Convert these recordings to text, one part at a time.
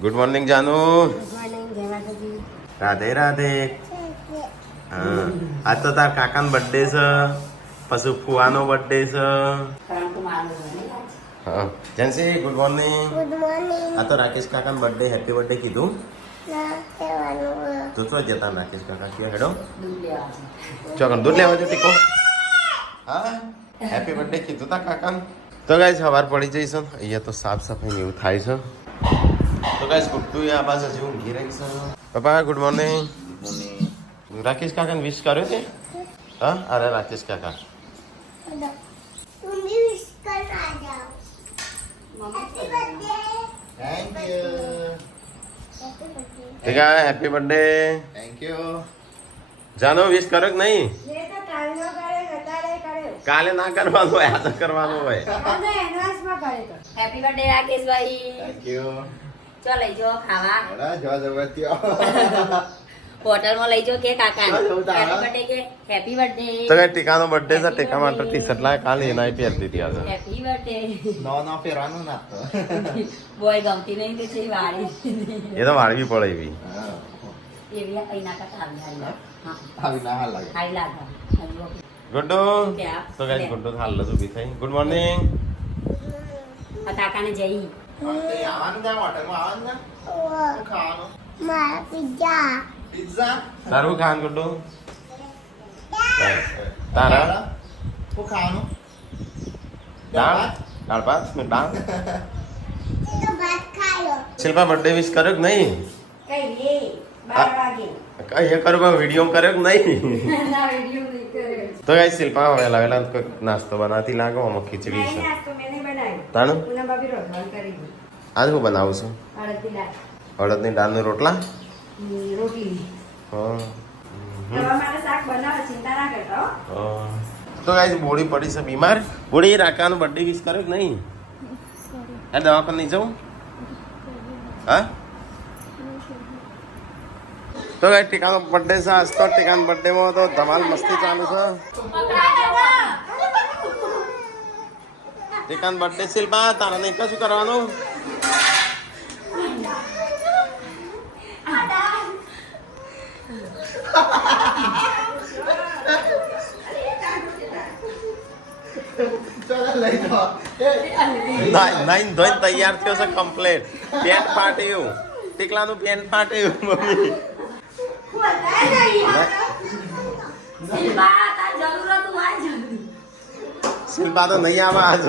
Good morning Janu. Good morning, જય માતાજી. રાધે રાધે. હા આજ તો તાર કાકાનો બર્થડે છે, પછી ફુવાનો બર્થડે છે. હા Gen Z good morning. Good morning. આ તો રાકેશ કાકાનો બર્થડે, હેપી બર્થડે કીધું. ના કહેવાનું. તો ચો જતા રાકેશ કાકા કયો હેડો ચોકન દૂધ લેવા જો ટીકો. હા હેપી બર્થડે કીધું તા કાકાને. તો ગાઈસ સવાર પડી જઈશ. અહીંયા તો સાફ સફાઈ એવું થાય છે. તો ગાઈસ ગુડ્ડુ આ બાજુ હજી ઊંઘી રહી છે. પપ્પા ગુડ મોર્નિંગ. રાકેશ કાકાને વિશ કર્યો તે? હા અરે રાકેશ કાકા तुम भी विश कर आ जाओ. Happy birthday. Thank you. Happy birthday. ठीक है हैप्पी बर्थडे. Thank you. જાનો વિશ કર્યો કે નહીં? ये तो टाइम करे बताड़े करे. કાલે ના કરવાનું હોય, આજે કરવાનું હોય. અને એડવાન્સ માં કરે તો. Happy birthday Rakeshbhai. Thank you. ચો લઈ જો ખાવા બડા જો જબરતીઓ. હોટલમાં લઈ જો કે કાકા ચાલો, તારા. હેપી બર્થડે કે હેપી બર્થડે તો કઈ ટીકાનો બર્થડે છે, ટીકા માટે ટી શર્ટ લાય કાલે એના પહેરતી હતી આજે. હેપી બર્થડે નો નો ફેરવાનું ના તો. બોય ગમતી નહીં કે છે વાળી એ તો વાળવી પડે એવી. હા. એવી અહીંના કરતા આવી હારી હા આવી ના હાલ લાગે. હારી લાગે હજુ ગુડ્ડુ ક્યાં? તો કઈ ગુડ્ડુ હાલ જ ઊભી થઈ. Good morning. આ કાકાને જઈ તે આવવાનું ના હોટલમાં આવવાનું ના. શું ખાવાનું? મારા પિઝા. પિઝા. તારું ખાન ગુડ્ડુ તારા શું ખાવાનું? દાળ દાળ ભાત દાળ. તો ભાત ખાયો. શિલ્પા બર્થડે વિશ કર્યો કે નહીં? કઈ રે 12 વાગે કઈ એ કર્યો વિડીયો કર્યો કે નહીં? ના વિડિયો નહીં કરે તો કઈ શિલ્પા વહેલા વહેલા કંઈક નાસ્તો બનાવતી લાગો. આમાં ખીચડી નહીં છે. નાસ્તો મેં નહીં બનાવ્યો તાણું પૂનમ ભાભી રોટલા કરી દી આજ હું બનાવું છું અડદની દાળ અડદની દાળની રોટલા. રોટલી હા તમારા માટે શાક બનાવે ચિંતા ના કરતા હો તો ગાઈસ બોડી પડી છે બીમાર. બોડી રાકાનો બર્થડે વિશ કર્યો કે નહીં? આ દવાખાને નહીં જવું? હા તો ગાઈસ ટીકાનો બર્થડે છે આજ તો. ટીકાનો બર્થડે માં તો ધમાલ મસ્તી ચાલુ છે. ટીકાનો બર્થડે શિલ્પા તારા નહીં કશું કરવાનું? ચાલ લઈ જો. નાઈન ધોઈને તૈયાર થયો છે કમ્પ્લેટ. પેન્ટ ફાટ્યું, ટીકલાનું પેન્ટ ફાટ્યું મમ્મી. શિલ્પા તાર જરૂરત હોય જલ્દી શિલ્પા તો નહીં આવે આજ.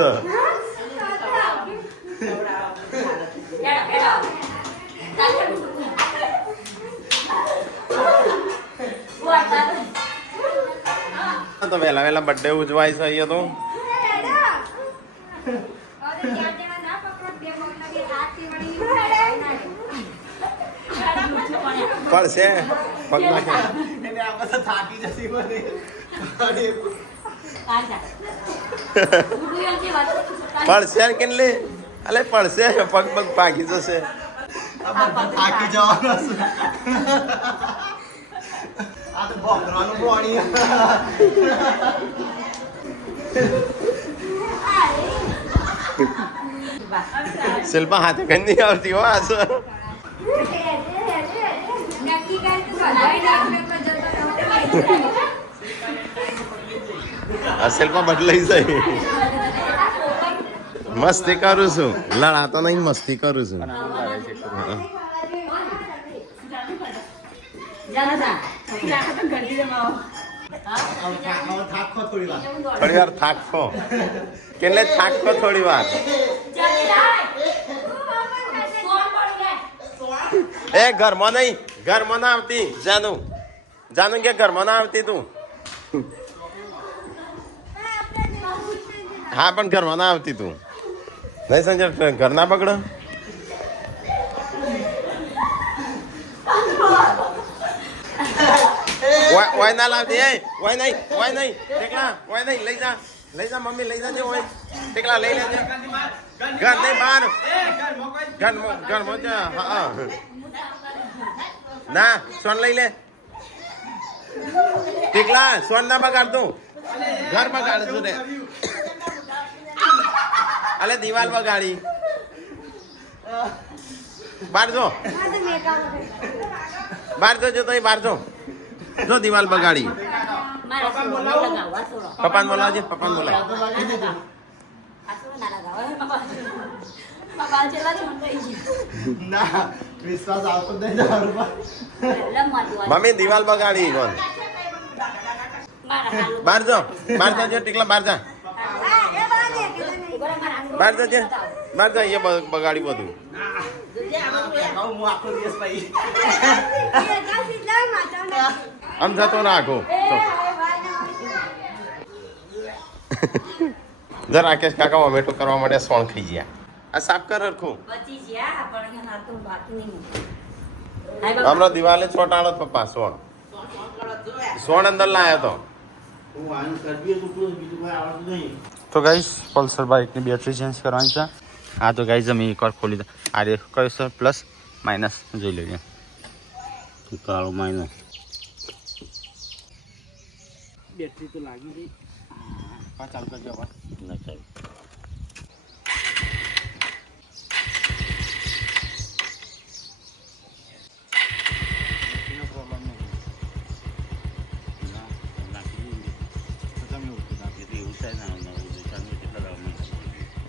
હેડો હેડો તો વહેલા વહેલા બર્થડે ઉજવાય છે અહીંયા તો. પડશે પગ નાખે. એને આ બધા થાકી જતી મને. અરે પડશે કેટલી અલે પડશે પગ પગ ભાગી જશે. આ બધા થાકી જવાનો છે. આ તો ભોગરાનું પાણી. શિલ્પા હાથે કઈ નહીં આવતી હો આજ. આ શિલ્પા બદલાઈ જાય. મસ્તી કરું છું, લડાતો નહીં, મસ્તી કરું છું. હા. થાકો થોડી વાર. થોડી વાર થાકો કેટલે થાકો થોડી વાર. એ ઘરમાં નહીં, ઘરમાં ના આવતી. જાનું જાનું કે ઘરમાં ના આવતી તું. હા પણ ઘરમાં ના આવતી તું. નહીં સંજય ઘર ના પકડો. ઓય ના લાવતી. એ ઓય નહીં, ઓય નહીં ટેકલા, ઓય નહીં. લઈ જા મમ્મી લઈ જાજે. ઓય ટેકલા લઈ લેજે. ઘર નહીં બહાર. ઘરમાં જ. હા ના સોન લઈ લે. ટીકલા સોન ના બગાડ તું. ઘર બગાડ તું રે. અલે દિવાલ બગાડી. બહાર જો બહાર જો તો બહાર જો દિવાલ બગાડી પપ્પાને બોલાવજે પપ્પાને બોલાવ ના વિશ્વાસ આવતો જ નહીં તારું પર. મમ્મી દિવાલ બગાડી કોણ બહાર જો ટીકલા બહાર જા બહાર જજે બહાર જા અહીંયા બગાડી બધું હું આખો દિવસ પછી આમ જતો રાખો જરા રાકેશ કાકા મોમેટો કરવા માટે સોણ ખાઈ ગયા આ સાફ કર હરખું હમણાં દિવાલે ચોટાડો પપ્પા સોણ અંદર લાયો તો હું આનું કરવી હતું પણ બીજું કોઈ આવડતું નહીં. તો ગાઈસ પલ્સર બાઇકની બેટરી ચેન્જ કરવાની છે. હા તો ગાઈસ અમે એકવાર ખોલી દો. આ દેખો કયો સર પ્લસ માઇનસ જોઈ લઈએ. કાળો માઇનસ બેટરી તો લાગી ગઈ. હા ચાલુ કરજો હવે. ના ચાલુ.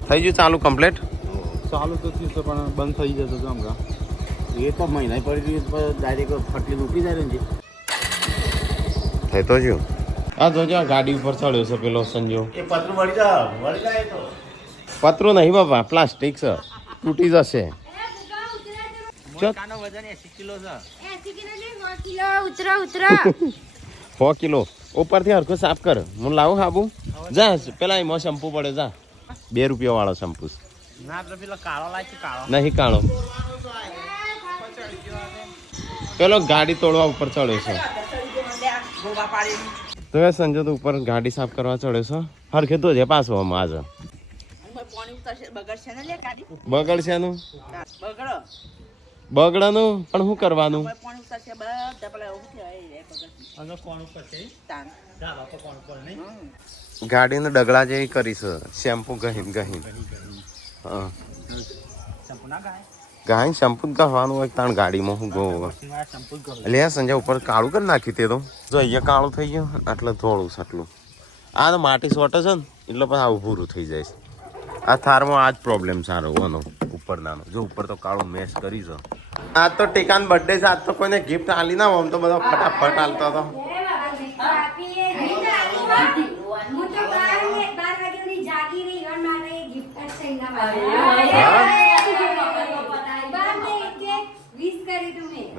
થઈ ગયું ચાલુ કમ્પ્લીટ ચાલુ તો થયું છે પણ બંધ થઈ જતો હતો હમણાં. એ તો મહિના પડી ગયું ડાયરેક્ટ ફટલી મૂકી જાય ને. થઈ તો જ્યું આ જોજો ગાડી ઉપર ચડ્યો છે પેલો સંજો એ પતરું વળી જાય તો પતરું નહીં બાપા પ્લાસ્ટિક છે તૂટી જશે કાનો વજન 80 કિલો છે. 100 કિલો ઉપરથી હરખું સાફ કર હું લાવું હાબુ જા પેલા એમાં શેમ્પુ પડે જા 2 રૂપિયા વાળો શેમ્પુ ના તો પેલો કાળો લાગે કાળો. નહીં કાળો પેલો ગાડી તોડવા ઉપર ચડ્યો છે તો એ સંજો તો ઉપર ગાડી સાફ કરવા ચડ્યો છે હરખે તો છે પાછો આમાં આજે બગડશે નું બગડનું પણ શું કરવાનું ગાડીને ડગલા જેવી કરી છે શેમ્પુ ગહીન હા ગાય શેમ્પુ જ ગહવાનું હોય તાણ ગાડીમાં હું ગો એટલે સંજય ઉપર કાળું કરી નાખ્યું તે તો જો અહીંયા કાળું થઈ ગયું એટલે થોડું સટલું આ તો માટી સોટે છે ને એટલે પછી આવું ભૂરું થઈ જાય છે આ થારમાં આ જ પ્રોબ્લેમ સારો આનો ઉપર નાનો જો ઉપર તો કાળું મેશ કરી છે આજ તો ટીકાન બર્થડે છે આજ તો કોઈને ગિફ્ટ આલી ના આમ તો બધા ફટાફટ આલતો હતો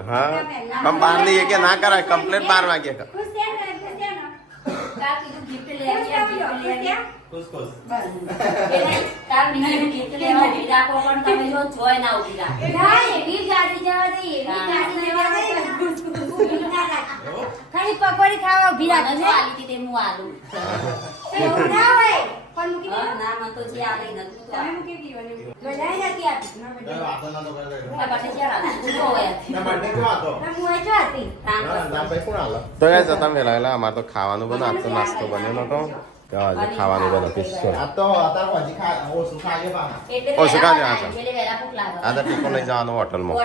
હા કમ 12 ની કે ના કરાય કમ્પ્લીટ 12 વાગે પકોડી ખાવા ભીરા તો ગાઈસ તમે લાવેલા અમાર તો ખાવાનું બને આજ તો નાસ્તો બન્યો નતો આજે ખાવાનું બને પિસ્સો આ તો અત્યારે હજી ઓછું ખાઈએ પાછા. ઓછું ખાજે આ તો ટીકો લઈ જવાનું હોટલમાં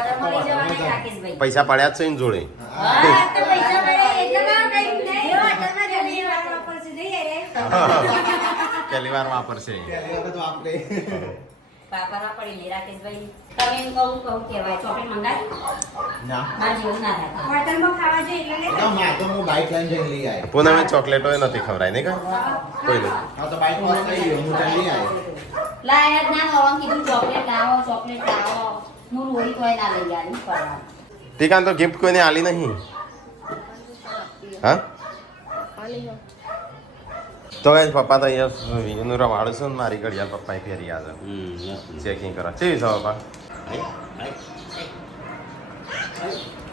પૈસા પડ્યા જ છે ને જોડે પહેલી વાર વાપરશે પહેલી વખત વાપરે. પાપરા પડી રાકેશભાઈ તમે એમ કહું કેવાય ચોકલેટ મંગાવી ના મારા જેવું ના થાય હોટલમાં ખાવા જોઈએ એટલે ના, મારે તો હું બાઈક લઈને જઈને લઈ આવ્યો. પૂનમે ચોકલેટો નથી ખવડાય નહીં કા કોઈ નહીં હા તો બાઈક માં લઈ ગયો હું જઈને લઈ આવ્યો. લાયા જ ના નવા કીધું ચોકલેટ લાવો હું રોડી કોઈ ના લઈ આવી ફરવા ટીકાન તો ગિફ્ટ કોઈને આલી નહીં હા તો ગાઈસ પપ્પા તો અહીંયા વિનુનું રવાડું છે ને મારી ઘડિયાળ પપ્પાએ ફેરી આવે ચેકિંગ કરવા કેવી છે પપ્પા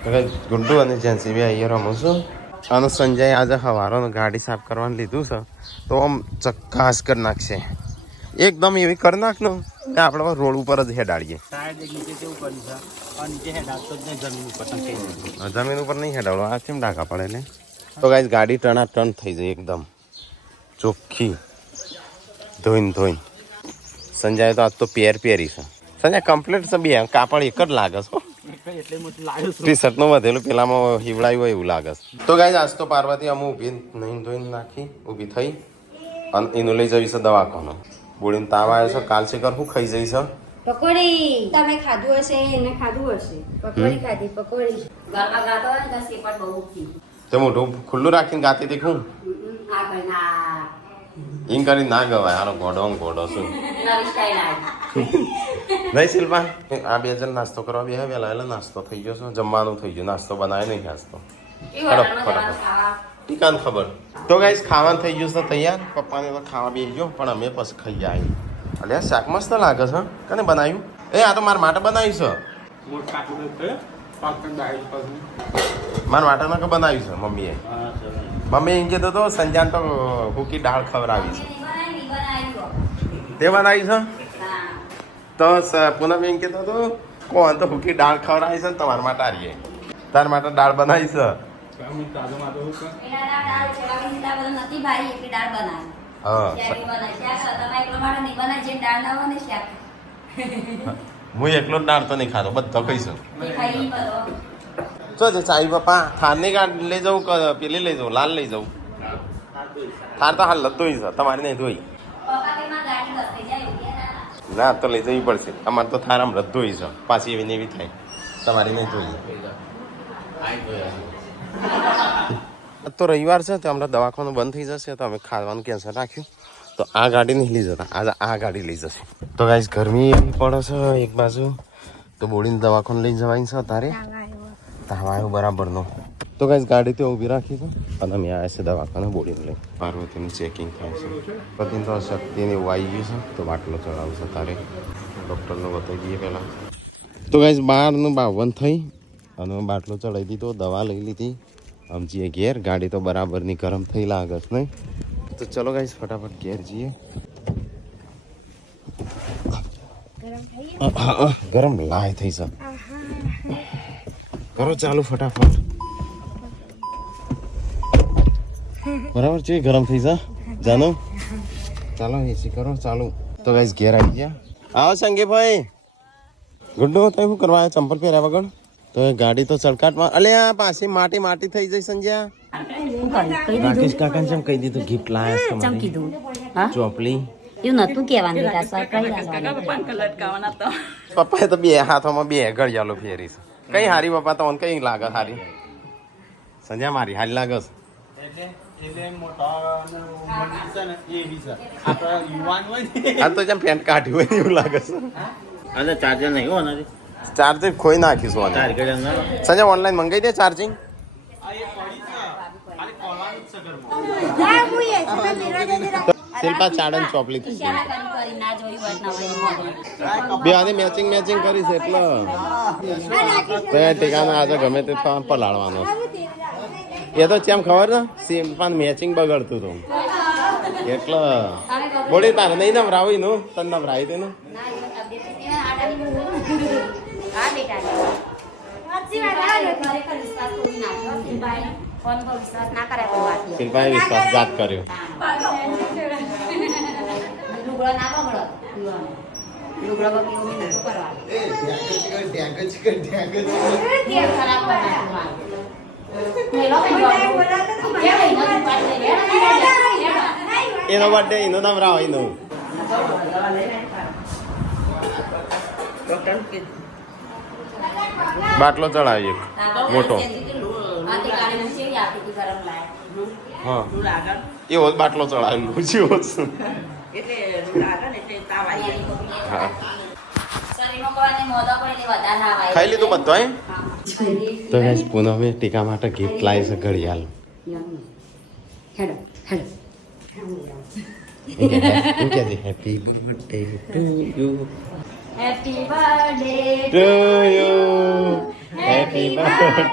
તો ગાઈસ ગુડ્ડુ અને જેન્સી બી અહીંયા રમું છું અને સંજય આજે સવારનો ગાડી સાફ કરવાનું લીધું છે તો આમ ચક્કાસ કરી નાખશે એકદમ એવી કરી નાખ ને કે આપણે રોડ ઉપર જ હેડાડીએ જમીન ઉપર નહીં હેડાડો આ કેમ ડાકા પડે એટલે તો ગાઈસ ગાડી ટણા ટન થઈ જાય એકદમ ચોખ્ખી ધોઈને સંજય તો આજ તો પહેરી છે સંજય કમ્પ્લીટ છે બે કાપડ એક જ લાગે છે એટલે મોટું લાગ્યું ટી શર્ટનું વધેલું પેલામાં હિવડાયું હોય એવું લાગે છે તો ગાઈઝ આજ તો પાર્વતી અમે ઊભી નહીં ધોઈને નાખી ઊભી થઈ અને એનું લઈ જવી છે દવાખાનું બોડીને તાવ આવ્યો છે કાલ શીખર શું ખાઈ જઈશ પકોડી તમે ખાધું હશે એને ખાધું હશે પકોડી ખાધી પકોડી ગરબા ગાતો હોય ને તો સેપટ બહુ ઉઠી તે મોઢું ખુલ્લું રાખીને ગાતી હતી હું આ કઈ ના એમ કરીને ના ગવાય હારો ઘોડો શું નવી સ્ટાઈલ આવી નહીં શિલ્પા આ બે જણ નાસ્તો કરવા બે વહેલા એટલે નાસ્તો થઈ ગયો છે જમવાનું થઈ ગયું નાસ્તો બનાવે નહીં નાસ્તો એ હોટલમાં જવાનું ખાવા ટીકાન ખબર તો ગાઈસ ખાવાનું થઈ ગયું છે તૈયાર પપ્પાને તો ખાવા બેસી ગયો પણ અમે પછી ખાઈ આવી અલે આ શાક મસ્ત લાગે છે કને બનાવ્યું એ આ તો મારા માટે બનાવ્યું છે મારા માટે ન કે બનાવ્યું છે મમ્મીએ મમ્મી એમ કહેતો તો સંજાન તો હુકી દાળ ખવડાવી છે તે બનાવી છે તો પૂનમ એમ કહેતો તો કોણ તો હુકી દાળ ખવડાવી છે ને તમારા માટે આવીએ તાર માટે દાળ બનાવી છે હા હું એકલો જ દાળ તો નહીં ખાતો બધો ખાઈશું શું છે સાઈ પપ્પા થારની ગાડ લઈ જવું કે પેલી લઈ જવું લાલ લઈ જવું થાર તો હાલ ધોઈ છે તમારી નહીં ધોઈ ના તો લઈ જવી પડશે અમારે તો થાર આમ રદ ધોઈ છે પાછી એવી ને એવી થાય તમારી નહીં ધોઈ તો રવિવાર છે તો હમણાં દવાખાનું બંધ થઈ જશે તો અમે ખાવાનું કેન્સલ રાખ્યું તો આ ગાડી નહીં લઈ જતા આજે આ ગાડી લઈ જશે તો ગાઈસ ગરમી એવી પડે છે એક બાજુ તો બોડીને દવાખાનું લઈ જવાની છે તારે તાવ આવ્યો બરાબરનો તો ગાઈસ ગાડી તો ઊભી રાખી છે અને અમે આવ્યા છે દવાખાના બોડીને લઈ પાર્વતીનું ચેકિંગ થાય છે પતિને તો શક્તિને એવું આવી ગયું છે તો બાટલો ચડાવશે તારે ડૉક્ટરને બતાવી દઈએ પહેલાં તો ગાઈસ 12:52 થઈ અને બાટલો ચડાવી દીધો દવા લઈ લીધી સમજીએ ઘેર ગાડી તો બરાબરની ગરમ થઈ લાગે છે નહીં તો ચલો ગાઈસ ફટાફટ ઘેર જઈએ ગરમ લાય થઈ છે કરો ચાલુ ફટાફટ બરાબર છે ગરમ થઈ જા જાનો ચાલો એસી કરો ચાલુ તો ગાઈસ ઘેર આવી ગયા આવો સંગીભાઈ ગુડ્ડો તમે શું કરવા આવ્યા ચંપલ પહેર્યા વગર તો ગાડી તો ચળકાટમાં અલે આ પાસે માટી થઈ જઈ સંજ્યા રાકેશ કાકાને જેમ કહી દીધું ગિફ્ટ લાયા છે કીધું હા ચોપલી એવું નતું કહેવાનું બેટા સરપ્રાઈઝ પપ્પાએ તો બે હાથોમાં બે ઘડિયાળો ફેરી છે કઈ હારી પપ્પા તો કઈ લાગે હારી સંજ્યા મારી હારી લાગે આ તો જેમ પેન્ટ કાઢ્યું હોય એવું લાગે છે ચાર્જર નહીં હો ચાર્જિંગ ખોઈ નાખીશું સંજય ઓનલાઈન મંગાવી દે ચાર્જિંગ શિલ્પા ચાડન ચોપલી બે આને મેચિંગ કરી છે એટલે ઠેકાના આજે ગમે તે પલાળવાનો એ તો કેમ ખબર ને શિલ્પાને મેચિંગ બગડતું હતું એટલે બોલી તારે નહીં નવરાવી નું તને નવરાવી દે ને શિલ્પાએ વિશ્વાસઘાત કર્યો એનો બર્થડે એનો નામ રાવ એનું બાટલો ચડાવી એક મોટો હા એવો જ બાટલો ચડાવેલો જેવો હા ખાઈ લીધું બધું તો ગાઈસ પૂનમે ટીકા માટે ગિફ્ટ લાવી છે ઘડિયાળ happy birthday to you happy birthday to you happy birthday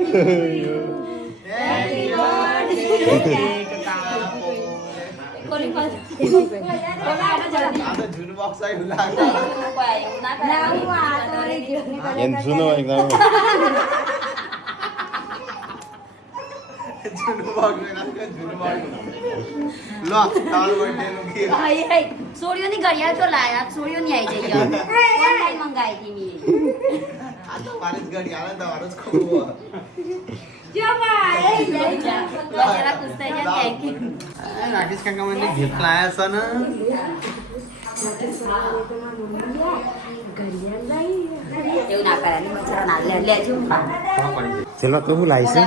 to you happy birthday એમ જૂનો એકદમ જૂનું ભાગ જૂનું ભાગ લો તારું બર્થડે નું gift. સોડિયોની ઘડિયાળ તો લાયા સોડિયોની આવી જઈ ઓનલાઈન મંગાવી હતી આ તો મારી જ ગાડી આવે તમારો જ ખબર મેં જરા ખુશ થઈ જાય થેન્ક યુ રાકેશ કાકા મને gift લાયા છે ને એવું ના કરે બચારા ના લેજો ચલો તો હું લાવીશ આ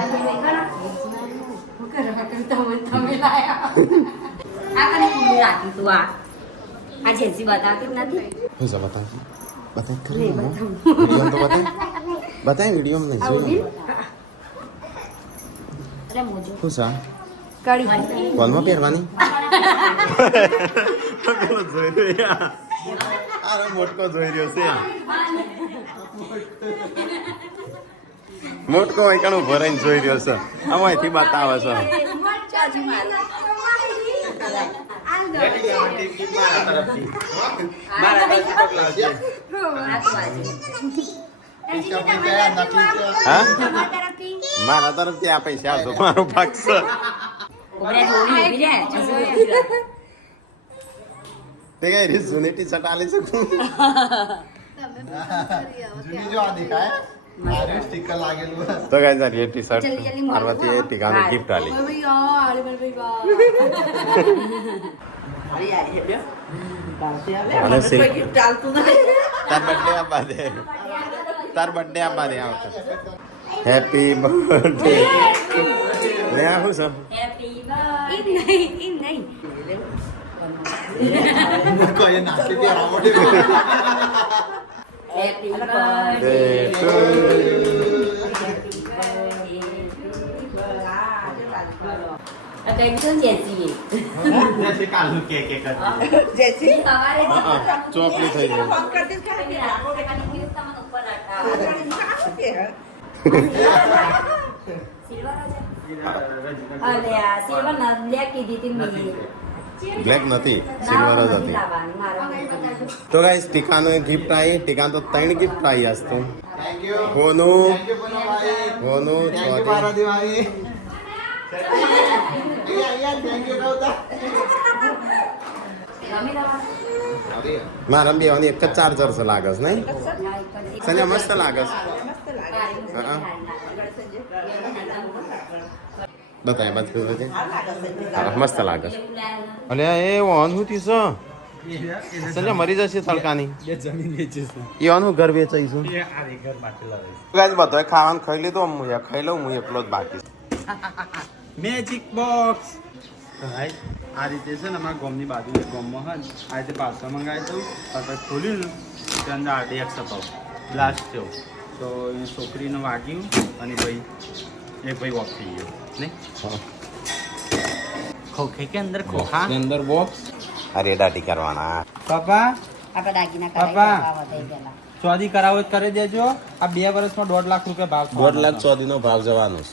કને ખુલ્લું રાખ્યું તું આ જેન્સી બતાવતી જ નથી હું જા બતાવ બતાવ કરી વિડીયો તો બતાવ વિડીયો માં નહીં જોઈ અરે મોજો હું સા કડી કોલમાં પહેરવાની પેલો જોઈ રહ્યો આરો મોટકો જોઈ રહ્યો છે મોટકો એકણ ઉભો રહીને જોઈ રહ્યો છે આમાંથી બતાવે છે હા મારા તરફથી આ પૈસા આવતો મારો ભાગ છે તે કઈ રીત જૂની ટી શર્ટ આલી શકું જૂની જો આ દેખાય મારું સ્ટીકર લાગેલું છે. તો ગાઈસ આ ટી શર્ટ પાર્વતી એ ટીકાને ગિફ્ટ આલી અને સિલ્ક તાર બર્થડે આપવા દે આવતો હેપી બર્થડે લે આ હું સર હેપી કોઈ નાખી દે આ મોટી ડે ટુ જैसे कालू के करते ચોપડી થઈ ગઈ બ્લેક નથી સિલ્વર જ હતી તો ગાઈસ ટીકાનો ગિફ્ટ આવી ટીકા તો 3 ગિફ્ટ આવી આજ તો थैंक यू હોનું थैंक यू बोलो भाई હોનું थैंक यू पार्वती भाई यार थैंक यू कहता મારા બેવાની એક જ ચાર્જર છે લાગસ નહીં સંજય મસ્ત લાગસ હા બતાય બધું મસ્ત લાગસ અને એ ઓન હું તી છે સંજય મરી જશે તડકાની जमीन बेचे એ ઓન હું ઘર વેચાઈશું ये आधे घर बाटे लगे ગાઈસ બધો ખાવાનું ખાઈ લીધું હું ખાઈ લઉં હું એકલો જ બાકી મેજિક બોક્સ આ રીતે છે ને અમારા ગામની બાજુ ગામમાં હોય ને આ રીતે પાર્સલ મંગાવી દઉં પછી ખોલ્યું ને ત્યાં અંદર RDX અપાવ બ્લાસ્ટ થયો તો એ છોકરીને વાગ્યું અને ભાઈ એક ભાઈ ઓફ થઈ ગયો નહીં ખોખે કે અંદર ખોખા અંદર બોક્સ અરે દાટી કરવાના પાપા આપણે દાગીના પાપા. કરાવી પેલા ચોદી કરાવો તો કરી દેજો આ 2 વર્ષમાં 1.5 લાખ રૂપિયા ભાવ 1.5 લાખ ચોદીનો ભાવ જવાનો છે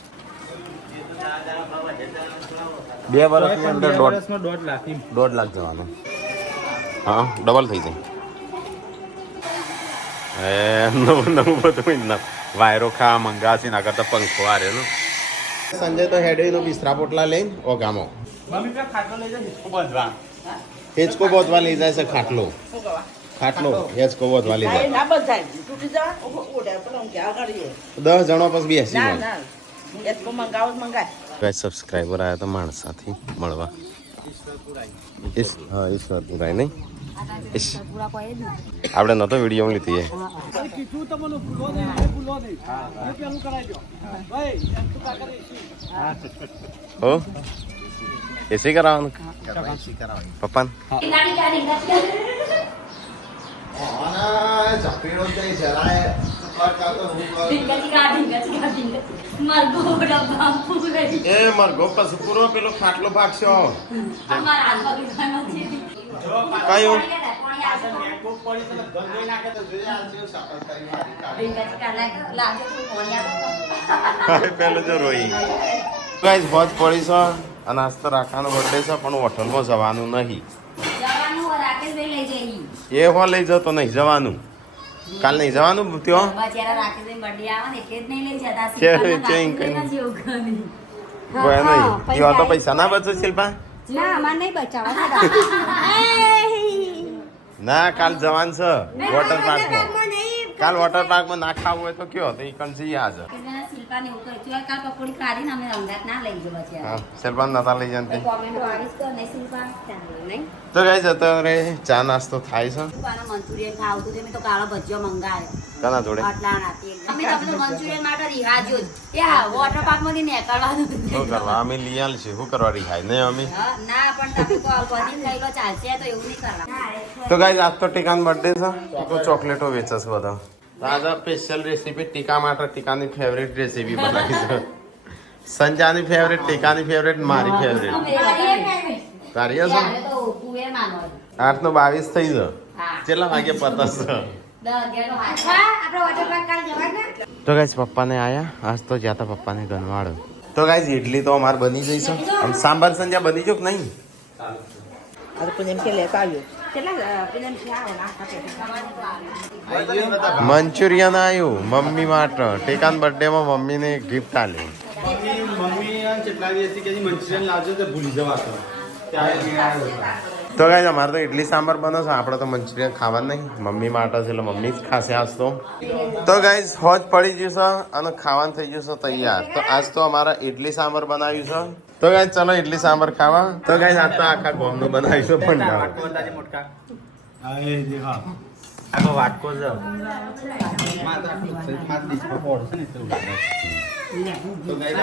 2 વર્ષની અંદર 2 વર્ષમાં 1.5 લાખ એમ. 1.5 લાખ જવાનો હા ડબલ થઈ જાય એ નવું બધું ના વાયરો ખા મંગાસી ના કરતા પંખો આ રહ્યો સંજય તો હેડવીનો બિસ્તરા પોટલા લઈને ઓગામો મમ્મી પેલા ખાટલો લઈ જાય હિસકો બાંધવા હેચકો બોધવા લઈ જાય છે ખાટલો હેચકો બોધવા લઈ જાય 10 જણો પછી બેસી જાય સબસ્ક્રાઈબર આવ્યા તો માણસ સાથે મળવા હા ઈશ્વરપુરાય નહીં પૂરા કોઈ જ નહીં આપણે નતો વિડીયો લીધી હો એસી કરાવવાનું પપ્પા चपेड़ो से चलाए और का तो हूं એ મરઘો પછી પૂરો પેલો ખાટલો ભાગશો કયું मैकबुक पड़ी तो गंदे ना के तो जोया आज सफल करी मारी પેલો જો રોઈ ગાઈસ હોજ પડી છે અને આજ તો રાખાનો બર્થડે છે પણ હોટલમાં જવાનું નહીં એ હો લઈ જતો નહીં જવાનું કાલ નહીં જવાનું ત્યાં કોઈ નહીં એવા તો પૈસા ના બચો શિલ્પા ના અમારે નહીં બચાવવા ના કાલ જવાન છે વોટર પાર્કમાં કાલ વોટર પાર્કમાં ના ખાવું હોય તો કયો તો એ કંસી આજ શિલ્પાને એવું કહ્યું તું કાલ પકોડી કાઢીને અમે રંગાત ના લઈ ગયો પછી હા શિલ્પા નતા લઈ જતી કોમેન્ટ આવીશ તો નહીં શિલ્પા નહીં તો ગાઈસ જતો રે ચા નાસ્તો થાય છે શિલ્પાને મંચુરિયન ખાવતું મેં તો કાળો ભજીયો મંગાવ્યો કના જોડે આટલા નાથી અમે તમને મંચુરિયન માટે રિહાજો જ એ વોટર પાર્કમાંથી નીકળવાનું શું કરવા અમે લઈ આલ છે શું કરવા રિહાય નહીં અમે ના પણ તમે બધી લઈ લો ચાલશે તો એવું નહીં કરવા તો ગાઈસ આજ તો ટીકાનો બર્થડે છે તો ચોકલેટો વેચે છે બધા તો આજે સ્પેશિયલ રેસીપી ટીકા માટે ટીકાની ફેવરેટ રેસીપી બનાવી છે સંજાની ફેવરેટ ટીકાની ફેવરેટ મારી ફેવરેટ તારી હશે તો તું એ માનો 8:22 થઈ છે હા કેટલા વાગે પતસ 10-11 વાગે આપણે વોટર પાર્ક કાલ જવાના તો ગાઈસ પપ્પાને આયા આજ તો જ્યાં તો પપ્પાને ગનવાડો તો ગાઈસ ઇડલી તો અમાર બની જઈ છે આમ સાંભાર સંજા બની જો કે નહીં મંચુરિયન આવ્યું મમ્મી માટે ટેકાન બર્થડે માં મમ્મીને ગિફ્ટ આલી મમ્મી કેટલા દિવસથી કે મંચુરિયન લાવજો તો ભૂલી જવાતો ત્યારે તો ગાઈસ અમારે તો ઇડલી સાંભાર બનો છે આપણે તો મંચુરિયન ખાવા નહીં મમ્મી માટે છે એટલે મમ્મી જ ખાશે આજ તો ગાઈસ હોજ પડી ગયું છે અને ખાવાનું થઈ ગયું છે તૈયાર તો આજ તો અમારા ઇડલી સાંભાર બનાવ્યું છે તો ગાઈસ ચલો ઇડલી સાંભાર ખાવા તો ગાઈસ આજ તો આખા ગોમનું બનાવ્યું છે પણ વાટકો અંદાજે મોટકા હા એ જે હા આખો વાટકો જ માતા માત ડીશ પર પડશે ને તો તો ગાઈસ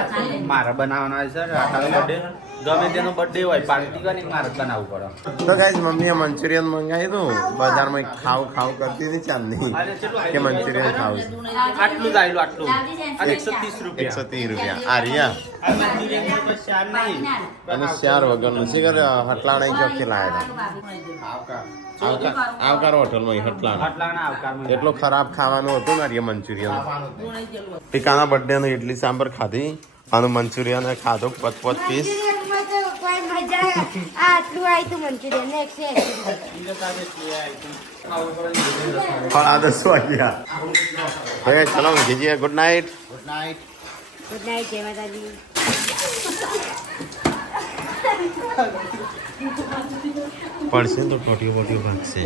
મારા બનાવવાનો છે આટાનો બર્થડે ગમે તેનો બર્થડે હોય પાર્ટી કરી મારે બનાવવું પડે તો ગાઈસ મમ્મીએ મંચુરિયન મંગાવી દઉં બજારમાં ખાવ કરતી હતી ચાંદની કે મંચુરિયન ખાવું છે આટલું જ આવેલું આટલું અને 130 રૂપિયા 130 રૂપિયા આ રહ્યા આ મંચુરિયન તો બસ ચાર નહીં અને 4 વગરનું શીખર હટલાણા ચોકથી લાવ્યા હતા આવકાર હોટલમાં હટલાણા આટલાના આવકારમાં એટલો ખરાબ ખાવાનું હતું ને રે મંચુરિયન ટીકાના બર્થડે નું ઇડલી સાંભાર ખાધી અને મંચુરિયન ખાધું 5 પીસ કોઈ મજા આટલું આવ્યું તું મંચુરિયન ને 180 આ 10 વાગ્યા હવે ચલો જીજી ગુડ નાઇટ ગુડ નાઇટ જય માતાજી પડશે તો ટોટીઓ ભાગશે